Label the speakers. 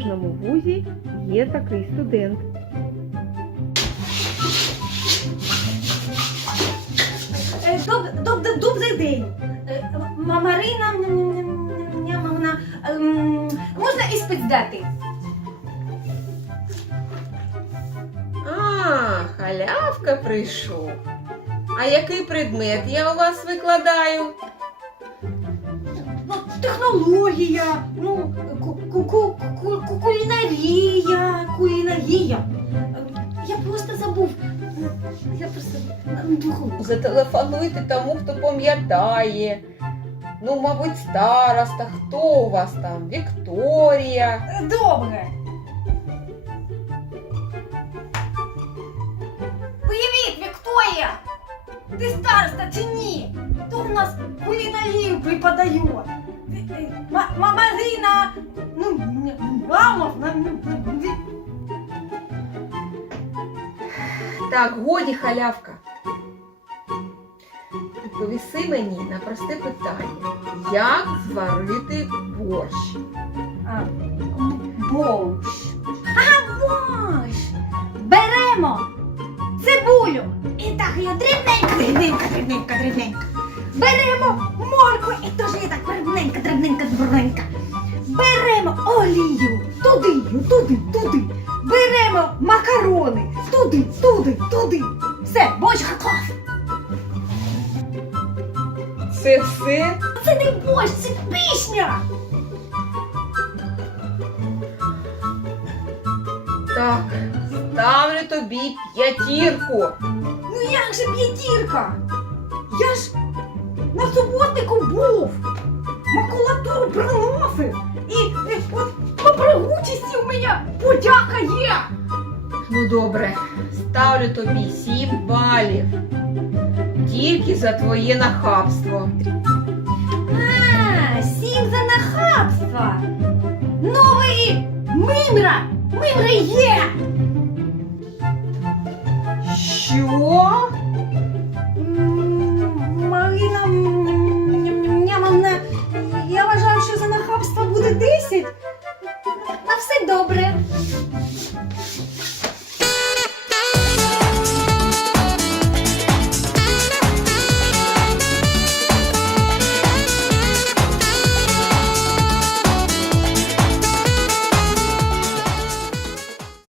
Speaker 1: кожному вузі є такий студент.
Speaker 2: Е, Доб, доб, доб, добрий день. Марина можна іспит здати?
Speaker 3: А, халявка прийшов. А який предмет я у вас викладаю?
Speaker 2: Технологія, ну, ку- ку- ку- ку- ку- кулінарія, кулінарія. Я просто забув. Я просто ну, духом.
Speaker 3: Зателефонуйте тому, хто пам'ятає. Ну, мабуть, староста, хто у вас там? Вікторія.
Speaker 2: Добре. Привіт, Вікторія! Ти староста чи ні? Хто в нас кулінарію преподає? Марина, ну, м- мама, м- м- м-
Speaker 3: Так, годі халявка. Відповіси мені на просте питання. Як зварити борщ?
Speaker 2: А, борщ. Ага, борщ. Беремо цибулю. І так її дрібненько, дрібненько, дрібненько, дрібненько. Беремо моркву і теж її дрібненько, дрібненько. Беремо олію, туди, туди, туди. Беремо макарони, туди, туди, туди. Все, борщ готов.
Speaker 3: Це все?
Speaker 2: Це не борщ, це пісня.
Speaker 3: Так, ставлю тобі п'ятірку.
Speaker 2: Ну як же п'ятірка? Я ж на суботнику був, макулатуру приносив. І, е, от по пригучості у мене подяка є.
Speaker 3: Ну добре, ставлю тобі сім балів. Тільки за твоє нахабство.
Speaker 2: А, сім за нахабство. Ну, Новий мимра! Мимра є! Що?